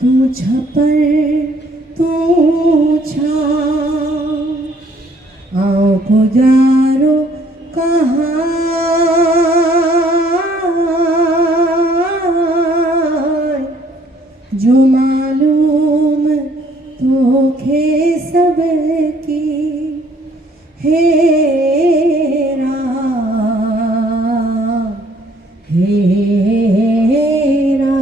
तू छपर तू छाँव आओ गुजारो कहाँ जो मालूम तोखे सबकी हेरा हेरा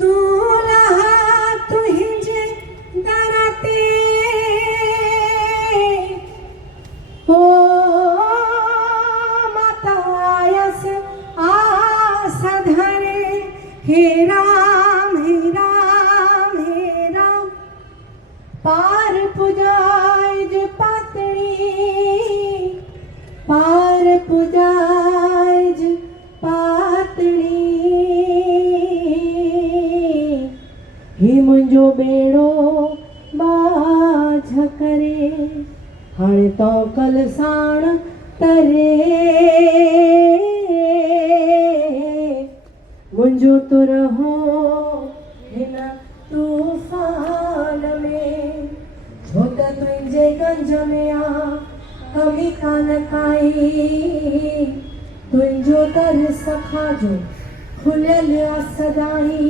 दूल्हा तुझे दरते हो मतायस आस धरे हे राम हे राम हे राम पार पुजायज पातणी पार पुजायज पातणी ही मुंहिंजो बेड़ो बाझ करे हाणे तो कल साण तरे मुंहिंजो तुर हो हिन तूफान में छो त तुंहिंजे गंज में आ कमी कान काई तुंहिंजो दर सखा जो खुलियल आ सदाई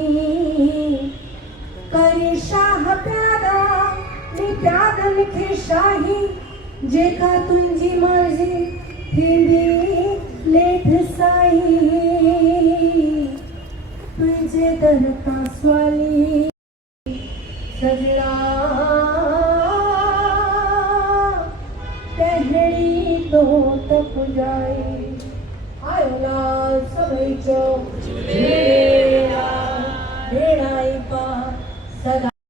करी शाह प्यादा नी प्यादनि खे शाही जेका तुंहिंजी मर्ज़ी थींदी लेठ साई तुझे दर का स्वाली सजना कहड़ी तो तक जाए आयो लाल सभई चो भेड़ा भेड़ाई पा सदा